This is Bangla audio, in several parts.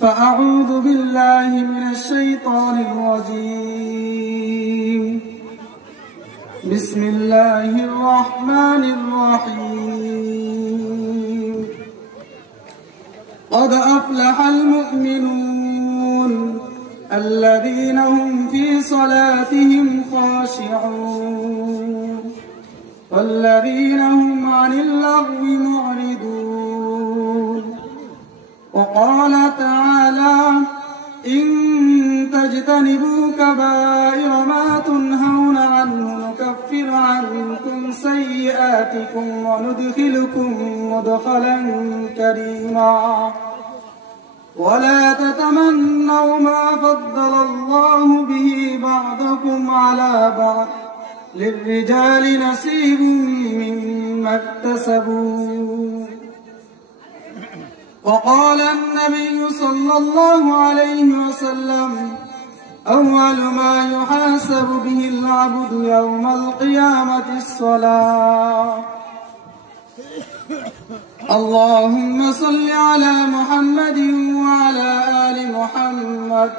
فأعوذ بالله من الشيطان الرجيم بسم الله الرحمن الرحيم قد أفلح المؤمنون الذين هم في صلاتهم خاشعون والذين هم عن اللغو معرضون وقال تعالى إن تجتنبوا كبائر ما تنهون عنه نكفر عنكم سيئاتكم وندخلكم مدخلا كريما ولا تتمنوا ما فضل الله به بعضكم على بعض للرجال نصيب مما اكتسبوا وقال النبي صلى الله عليه وسلم أول ما يحاسب به العبد يوم القيامة الصلاة اللهم صل على محمد وعلى آل محمد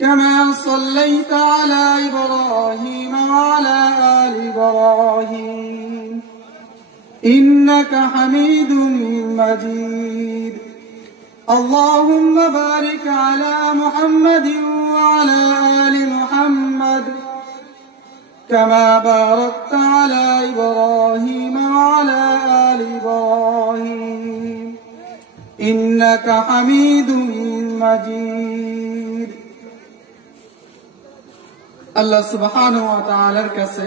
كما صليت على إبراهيم وعلى آل إبراهيم إنك حميد مجيد اللهم بارك على محمد وعلى آل محمد كما باركت على إبراهيم وعلى آل إبراهيم إنك حميد مجيد আল্লাহ সুবহানাহু ওয়া তাআলার কাছে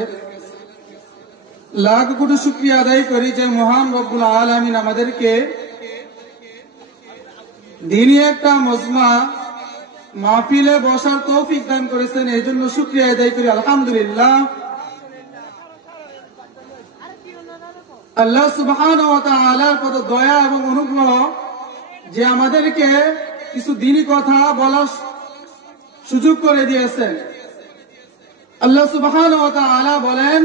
লাখ কোটি শুকরিয়া আদায় করি যে মহান রব্বুল আলামিন আমাদেরকে দিনী একটা মজমা মাহফিলে বসার তৌফিক দান করেছেন এই জন্য শুকরিয়া আদায় করি আলহামদুলিল্লাহ। আল্লাহ সুবহানাহু ওয়া তাআলার কত দয়া এবং অনুগ্রহ যে আমাদেরকে কিছু দ্বীনি কথা বলার সুযোগ করে দিয়েছেন। আল্লাহ সুবহানাহু ওয়া তাআলা বলেন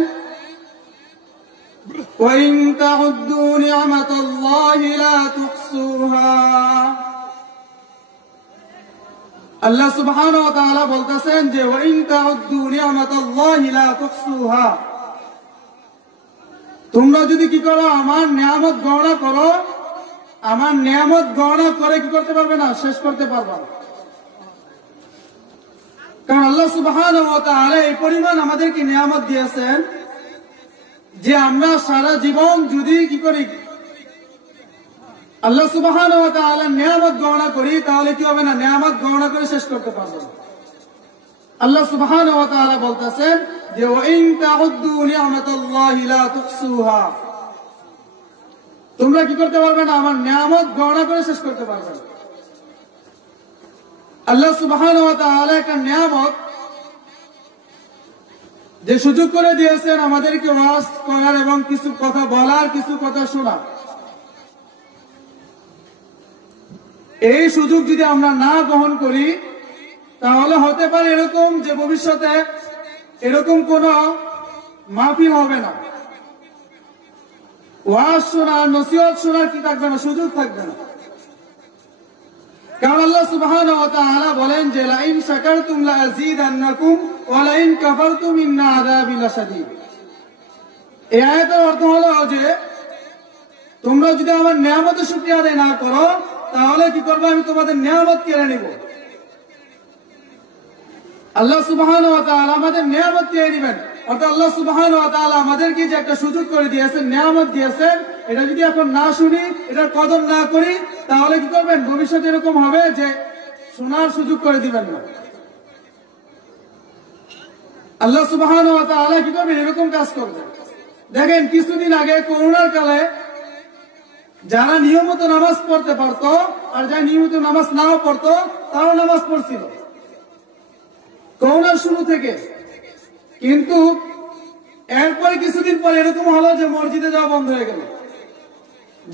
وَإِن تَعُدُّوا نِعْمَةَ اللَّهِ لَا تُحْصُوهَا আল্লাহ সুবহানাহু ওয়া তাআলা বলতেছেন যে وَإِن تَعُدُّوا نِعْمَةَ اللَّهِ لَا تُحْصُوهَا তোমরা যদি কি করো আমার নিয়ামত গণনা করো আমার নিয়ামত গণনা করে কি করতে পারবে না শেষ করতে পারবে না। কারণ আল্লাহ সুবহানাহু ওয়া তাআলা এই পরিমাণ আমাদেরকে নিয়ামত দিয়েছেন যে আমরা সারা জীবন যদি কি করি আল্লাহ সুবহানাহু ওয়া তাআলার নিয়ামত গণনা করি তাহলে কি হবে না নিয়ামত গণনা করে শেষ করতে পারবো না। আল্লাহ সুবহানাহু ওয়া তাআলা বলতেছেন যে ওয়াইন তাউদ্দু নি'মাতাল্লাহি লা তুহসুহা তোমরা কি করতে পারবে না আমার নিয়ামত গণনা করে শেষ করতে পারবে না। আল্লাহ সুবহানাহু ওয়া তাআলা একটা নিয়ামত যে সুযোগ করে দিয়েছেন আমাদেরকে ওয়াজ করার এবং কিছু কথা বলার কিছু কথা শোনার, এই সুযোগ যদি আমরা না গ্রহণ করি তাহলে হতে পারে এরকম যে ভবিষ্যতে এরকম কোন মাহফিল হবে না, ওয়াজ শোনার নসিহত শোনার কি থাকবে না সুযোগ থাকবে না। কারণ আল্লাহ সুবহানাহু ওয়া তাআলা বলেন যে লাইন শাকারতুম লাযীদান্নাকুম ওয়া লাইন কাফারতুম ইন্না আযাবি লাশাদীদ। এই আয়াতের অর্থ হলো যে তোমরা যদি আমার নিয়ামতের শুকরিয়া আদায় না করো তাহলে কি করবে আমি তোমাদের নিয়ামত কেড়ে নেব। আল্লাহ সুবহানাহু ওয়া তাআলা আমাদের নিয়ামত কেড়ে নেবেন। অর্থাৎ আল্লাহ সুবহানাহু ওয়া তাআলা আমাদেরকে যে একটা সুযোগ করে দিয়েছেন নিয়ামত দিয়েছেন এটা যদি এখন না শুনি এটার কদর না করি তাহলে কি করবেন ভবিষ্যতে এরকম হবে যে শোনার সুযোগ করে দিবেন না। আল্লাহ সুবহানাহু ওয়া তাআলা কি করবেন এরকম কাজ করবেন। দেখেন কিছুদিন আগে করোনার কালে যারা নিয়মিত নামাজ পড়তে পারতো আর যারা নিয়মিত নামাজ নাও পড়তো তারাও নামাজ পড়ছিল করোনার শুরু থেকে, কিন্তু এরপরে কিছুদিন পর এরকম হলো যে মসজিদে যাওয়া বন্ধ হয়ে গেল।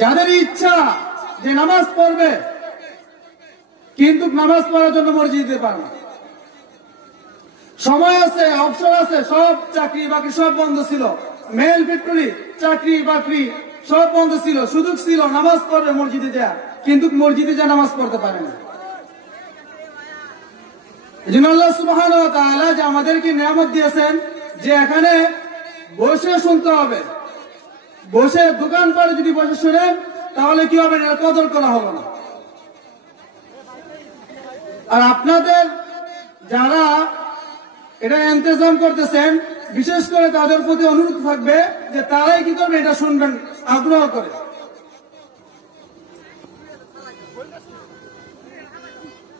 যাদের ইচ্ছা যে নামাজ পড়বে কিন্তু নামাজ পড়ার জন্য মসজিদে পারে না, সময় আছে অবসর আছে, সব চাকরি বাকরি সব বন্ধ ছিল, মেল ফ্যাক্টরি চাকরি বাকরি সব বন্ধ ছিল, সুযোগ ছিল নামাজ পড়বে মসজিদে যা, কিন্তু মসজিদে যা নামাজ পড়তে পারে না। এজন্য আল্লাহ সুবহানাহু ওয়া তাআলা যে আমাদেরকে নিয়ামত দিয়েছেন যে এখানে বসে শুনতে হবে, বসে দোকান পাড়ে যদি বসে শুনেন তাহলে কি হবে, এটা কদর করা হবে না। আর আপনাদের যারা এটা ইন্তজাম করতেছেন বিশেষ করে তাদের প্রতি অনুরোধ থাকবে যে তারাই কি করবে, এটা শুনবেন আগ্রহ করে।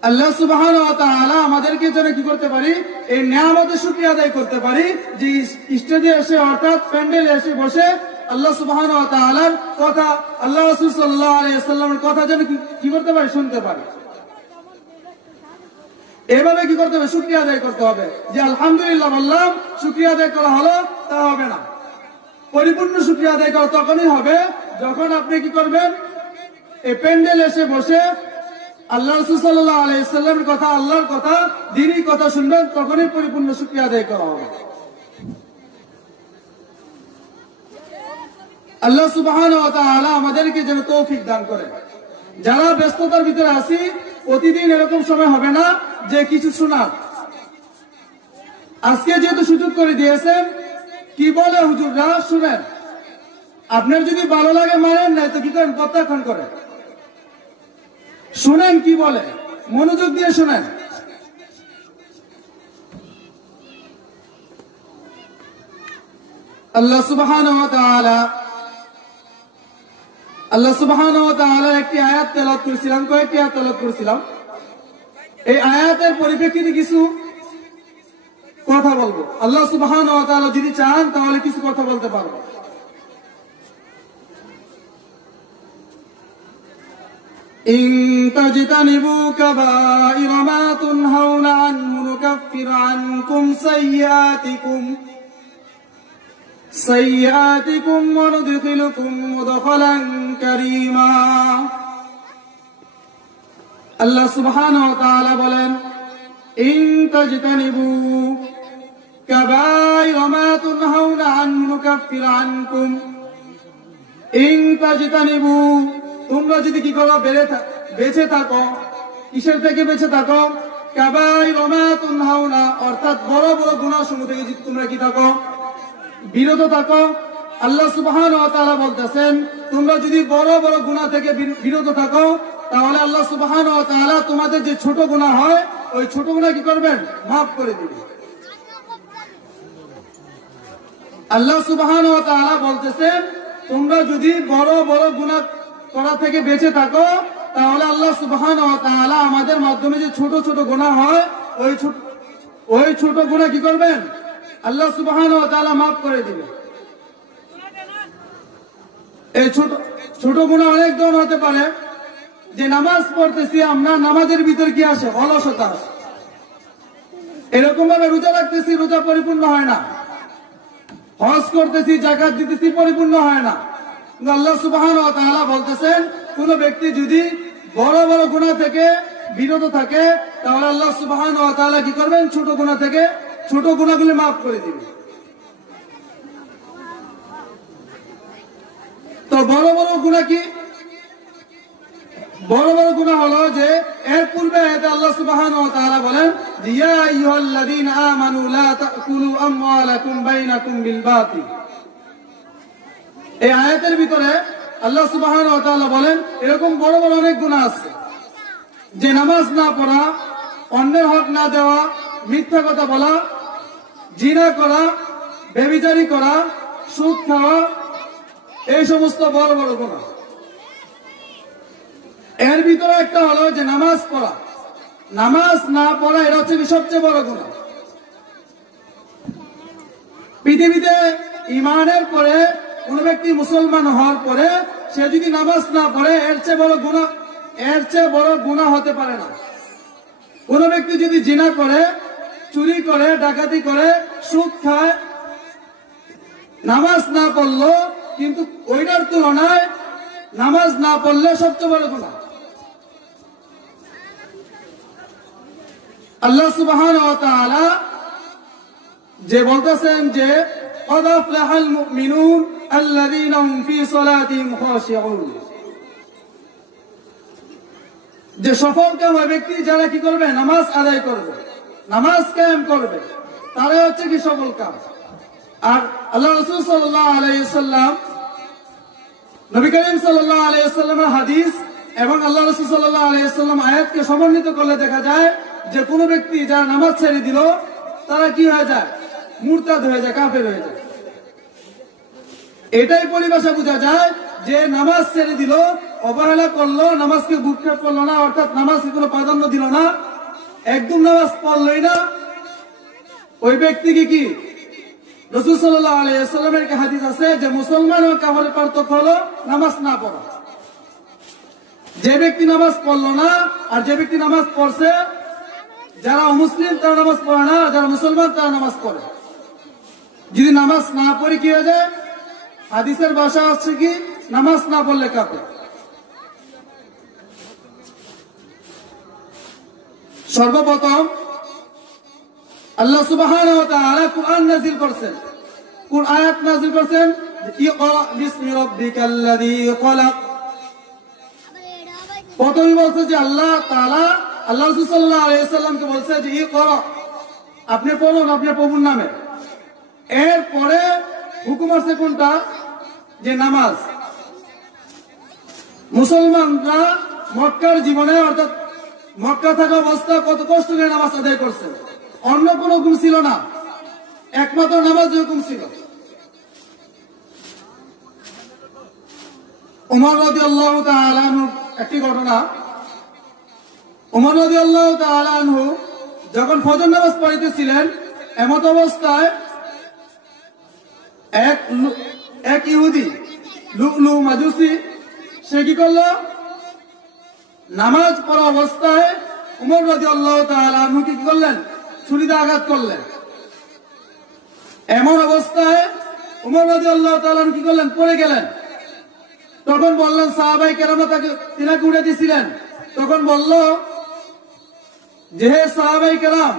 আল্লাহ সুবহানাহু ওয়া তাআলা আমাদেরকে যেন কি করতে পারি, এই নিয়ামতের শুকরিয়া আদায় করতে পারি যে স্টেজে এসে অর্থাৎ প্যান্ডেলে এসে বসে আল্লাহ সুবহানাহু ওয়া তাআলার কথা, আল্লাহ রাসূল সাল্লাল্লাহু আলাইহি ওয়াসাল্লামের কথা যেন কি করতে পারি, শুনতে পারি। এভাবে কি করতে হবে, শুকরিয়া আদায় করতে হবে। যে আলহামদুলিল্লাহ বললাম, শুকরিয়া আদায় করা হলো তা হবে না। পরিপূর্ণ শুকরিয়া আদায় করা তখনই হবে যখন আপনি কি করবেন, এই প্যান্ডেলে এসে বসে আল্লাহ রাসূল সাল্লাল্লাহু আলাইহি ওয়াসাল্লামের কথা, আল্লাহর কথা, দ্বীনি কথা শুনবেন, তখনই পরিপূর্ণ শুকরিয়া আদায় করা হবে। আল্লাহ সুবহানাহু ওয়া তাআলা আমাদেরকে যেন তৌফিক দান করেন। যারা ব্যস্ততার ভিতরে আছি, প্রতিদিন এরকম সময় হবে না যে কিছু শোনার। আজকে যেহেতু সুযোগ করে দিয়েছেন, কি বলে হুজুররা শুনেন। আপনার যদি ভালো লাগে মানেন, নাই তো কি করেন, প্রত্যাখ্যান করেন। শুনেন কি বলে, মনোযোগ দিয়ে শুনেন। আল্লাহ সুবহানাহু ওয়া তাআলা একটি আয়াত তেলাওয়াত করেছিলাম, কয়েকটি আয়াত তেলাওয়াত করেছিলাম। এই আয়াতের পরিপ্রেক্ষিতে কিছু কথা বলবো। আল্লাহ সুবহানাহু ওয়া তাআলা যদি চান তাহলে কিছু কথা বলতে পারবো। ইন তাজতানিবু কাবাইরা মা তুনহাউনা আনহু নুকাফির আনকুম সাইয়্যাতিকুম ওয়া নুদখিলুকুম মুদখালান কারীমা। আল্লাহ সুবহানাহু ওয়া তাআলা বলেন, ইন তাজতানিবু কাবাইরা মা তুনহাউনা আনহু নুকাফির আনকুম। ইন তাজতানিবু, তোমরা যদি কি করো, বেঁচে থাকো। কিসের থেকে বেঁচে থাকো? কাবাইরা মা তুনহাউনা, অর্থাৎ বড় বড় গুনাহসমূহ থেকে যদি তোমরা কি থাকো, বিরত থাকো। আল্লাহ সুবহানাহু ওয়া তাআলা বলতেছেন, তোমরা যদি বড় বড় গুনাহ থেকে বিরত থাকো তাহলে আল্লাহ সুবহানাহু ওয়া তাআলা তোমাদের যে ছোট গুনাহ হয় ওই ছোট গুনাহ কি করবেন, মাফ করে দিবেন। আল্লাহ সুবহানাহু ওয়া তাআলা বলতেছেন, তোমরা যদি বড় বড় গুনাহ করা থেকে বেঁচে থাকো তাহলে আল্লাহ সুবহানাহু ওয়া তাআলা আমাদের মাধ্যমে যে ছোট ছোট গুনাহ হয় ওই ছোট গুনাহ কি করবেন, আল্লাহ সুবহানাহু ওয়া তাআলা মাফ করে দিবেন। এই ছোট গুনাহ অনেক ধরনের হতে পারে। যে নামাজ পড়তেছি আমরা, নামাজের ভিতর কি আসে, অলসতা আসে। এরকম ভাবে রোজা রাখতেছি, রোজা পরিপূর্ণ হয় না। হজ করতেছি, যাকাত দিতেছি, পরিপূর্ণ হয় না। কিন্তু আল্লাহ সুবহানাহু ওয়া তাআলা বলতেছেন, কোন ব্যক্তি যদি বড় বড় গুনাহ থেকে বিরত থাকে তাহলে আল্লাহ সুবহানাহু ওয়া তাআলা কি করবেন, ছোট গুনাহ থেকে ছোট গুনাহগুলি মাফ করে দিবেন। তো বড় বড় গুনাহ কি? বড় বড় গুনাহ হলো যে এর পূর্বে আল্লাহ সুবহানাহু ওয়া তাআলা বলেন, ইয়া আইয়ুহাল্লাযীনা আমানু লা তাকুলু আমওয়ালাকুম বাইনাকুম বিল বাতিল। এই আয়াতের ভিতরে আল্লাহ সুবহানাহু ওয়া তাআলা বলেন, এরকম বড় বড় অনেক গুনাহ আছে, যে নামাজ না পড়া, অন্যের হক না দেওয়া, মিথ্যা কথা বলা, জিনা করা, ব্যভিচারী করা, সুদ খাওয়া, এই সমস্ত বড় বড় গুনাহ। এর ভিতরে একটা হলো যে নামাজ পড়া। নামাজ না পড়া, এটা হচ্ছে সবচেয়ে বড় গুনাহ। পৃথিবীতে ঈমানের পরে কোন ব্যক্তি মুসলমান হওয়ার পরে সে যদি নামাজ না পড়ে, এর চেয়ে বড় গুনাহ হতে পারে না। কোন ব্যক্তি যদি জিনা করে, চুরি করে, ডাকাতি করে, সুদ খায়, নামাজ না পড়লো, কিন্তু ওইটার তুলনায় নামাজ না পড়লে সবচেয়ে বড় গুনাহ। আল্লাহ সুবহানাহু ওয়া তাআলা যে বলতেছেন যে قد أفلح المؤمنون الذين هم في صلاتهم خاشعون। যে সফল কাম ওই ব্যক্তি যারা কি করবে, নামাজ আদায় করবে, নামাজ কায়েম করবে, তারা হচ্ছে কি সফল কাম। আর আল্লাহ রাসূল সাল্লাল্লাহু আলাইহি ওয়াসাল্লাম, নবী করিম সাল্লাল্লাহু আলাইহি ওয়াসাল্লামের হাদিস এবং আল্লাহ রাসূল সাল্লাল্লাহু আলাইহি ওয়াসাল্লাম আয়াতকে সমন্বিত করলে দেখা যায় যে কোন ব্যক্তি যারা নামাজ ছেড়ে দিল তারা কি হয়ে যায়, মুরতাদ হয়ে যায়, কাফের হয়ে যায়। এটাই পরিভাষা বোঝা যায় যে নামাজ ছেড়ে দিল, অবহেলা করলো, নামাজকে ভূক্ষেপ করলো না, অর্থাৎ নামাজকে কোনো প্রাধান্য দিল না, একদম নামাজ পড়লই না, ওই ব্যক্তিকে কি রাসূল সাল্লাল্লাহু আলাইহি ওয়াসাল্লামের হাদিস আছে যে মুসলমান ও কাফেরের পার্থক্য হলো নামাজ না পড়া। যে ব্যক্তি নামাজ পড়লো না আর যে ব্যক্তি নামাজ পড়ছে, যারা অমুসলিম তারা নামাজ পড়ে না, যারা মুসলমান তারা নামাজ পড়ে। যদি নামাজ না পড়ে কি হয়ে যায়, হাদিসের ভাষা হচ্ছে কি নামাজ না পড়লে কাফের। সর্বপ্রথম আল্লাহ সুবহানাহু ওয়া তাআলা কুরআন নাযিল করছেন, কোন আয়াত নাযিল করছেন, ইকরা বিসমি রাব্বিকাল্লাযী খলাক। প্রথমে বলছে যে আল্লাহ তাআলা আল্লাহ রাসূল সাল্লাল্লাহু আলাইহি ওয়াসাল্লামকে বলছে যে ইকরা, আপনি পড়ুন আপনার প্রভুর নামে। এরপরে হুকুম আছে কোনটা, যে নামাজ। মুসলমানরা মক্কার জীবনে, অর্থাৎ মক্কা থাকা অবস্থা কত কষ্ট করে নামাজ আদায় করছে, অন্য কোন হুকুম ছিল না, একমাত্র নামাজ হুকুম ছিল। ওমর রাদিয়াল্লাহু তাআলা আনহু একটি ঘটনা, ওমর রাদিয়াল্লাহু তাআলা আনহু যখন ফজর নামাজ পড়িতেছিলেন, এমত অবস্থায় এক ইহুদি লুলু মাজুসি সে কি করলো, নামাজ পড়া অবস্থায় ওমর রাদিয়াল্লাহু তাআলা আনহু কি করলেন, ছুরিতে আঘাত করলেন। এমন অবস্থায় ওমর রাদিয়াল্লাহু তাআলা কি করলেন, পড়ে গেলেন। তখন বললেন সাহাবায়ে কেরামরা তিনাকে উঠে দিয়েছিলেন, তখন বলল যে হে সাহাবায়ে কেরাম,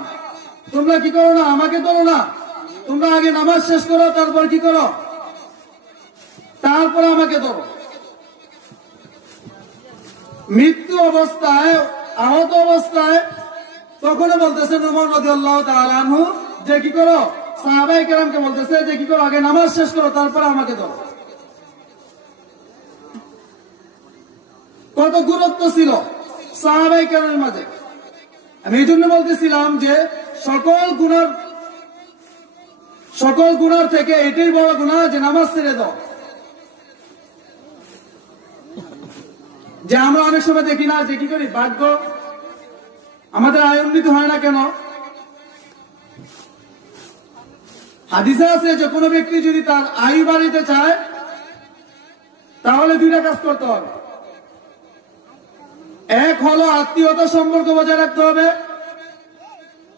তোমরা কি করো না, আমাকে ধরো না, তোমরা আগে নামাজ শেষ করো, তারপর কি করো, তারপর আমাকে ধরো। মৃত্যু অবস্থায়, আহত অবস্থায় তখনও বলতেছেন ওমর রাদিয়াল্লাহু তাআলা আনহু যে কি করো, সাহাবায়ে কেরামকে বলতেছে যে কি করো, আগে নামাজ শেষ করো, তারপর আমাকে ধরো। কত গুরুত্ব ছিল সাহাবায়ে কেরামের মাঝে। আমি এই জন্য বলতেছিলাম যে সকল গুনার থেকে এটাই বড় গুনাহ যে নামাজ ছেড়ে দাও। যে আমরা অনেক সময় দেখি না যে কি করি, ভাগ্য আমাদের আয় উন্নীত হয় না কেন। হাদিসে আছে যে কোনো ব্যক্তি যদি তার আয়ু বাড়িতে চায় তাহলে দুইটা কাজ করতে হবে। এক হলো আত্মীয়তা সম্পর্ক বজায় রাখতে হবে,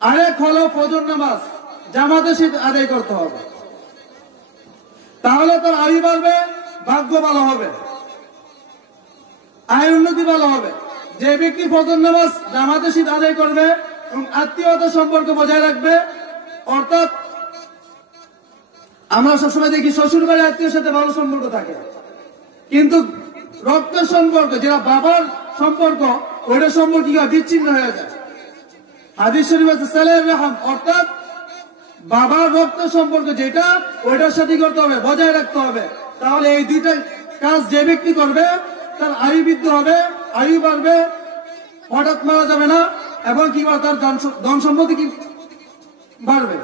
আরেক হলো ফজর নামাজ জামাতের সাথে আদায় করতে হবে। তাহলে তার আয়ু বাড়বে, ভাগ্য ভালো হবে, আয় উন্নতি ভালো হবে। যে ব্যক্তি ফজর নামাজ জামাতের সাথে আদায় করবে এবং আত্মীয়তা সম্পর্ক বজায় রাখবে, অর্থাৎ আমরা সবসময় দেখি শ্বশুর বাড়ির আত্মীয়ের সাথে ভালো সম্পর্ক থাকে, কিন্তু রক্তের সম্পর্ক যেটা বাবার সম্পর্ক, ওইটার সম্পর্ক কি বিচ্ছিন্ন হয়ে যায়। হাদিস শরীফ আছে সালার রহম, অর্থাৎ বাবার রক্তের সম্পর্ক যেটা, ওইটার সাথে করতে হবে, বজায় রাখতে হবে। তাহলে এই দুইটা কাজ যে ব্যক্তি করবে তার আয়ু বৃদ্ধি হবে, আয়ু বাড়বে, হঠাৎ মারা যাবে না, এবং কি তার ধন সম্পত্তি কি বাড়বে।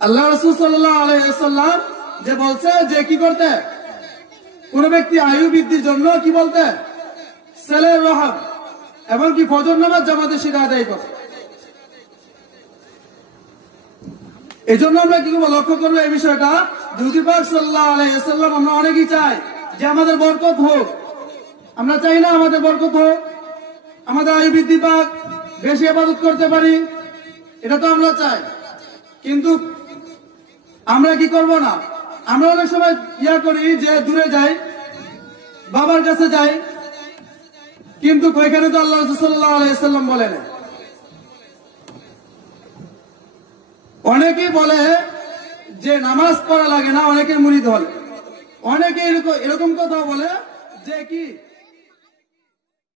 আল্লাহ রাসূল সাল্লাল্লাহু আলাইহি ওয়াসাল্লাম যে বলছে যে কি করতে, কোন ব্যক্তি আয়ু বৃদ্ধির জন্য কি বলতে, সেলের রহম এবং কি ফজর নামাজ জামাতের সাথে আদায় করতে। এই জন্য আমরা কি লক্ষ্য করবো এই বিষয়টা, হুজুর পাক সাল্লাল্লাহু আলাইহি ওয়াসাল্লাম, আমরা অনেকেই চাই যে আমাদের বরকত হোক, আমরা চাই না আমাদের বরকত হোক, আমাদের আয়ু বৃদ্ধি পাক, বেশি ইবাদত করতে পারি, এটা তো আমরা চাই। কিন্তু আমরা কি করব না, আমরা অনেক সময় করি যে দূরে যাই, বাবার কাছে যাই, কিন্তু ওইখানে তো আল্লাহ সাল্লাল্লাহু আলাইহি ওয়াসাল্লাম বলেন। অনেকে বলে যে নামাজ পড়া লাগে না, অনেকের মুরিদ হলে, অনেকে এরকম কথা বলে যে কি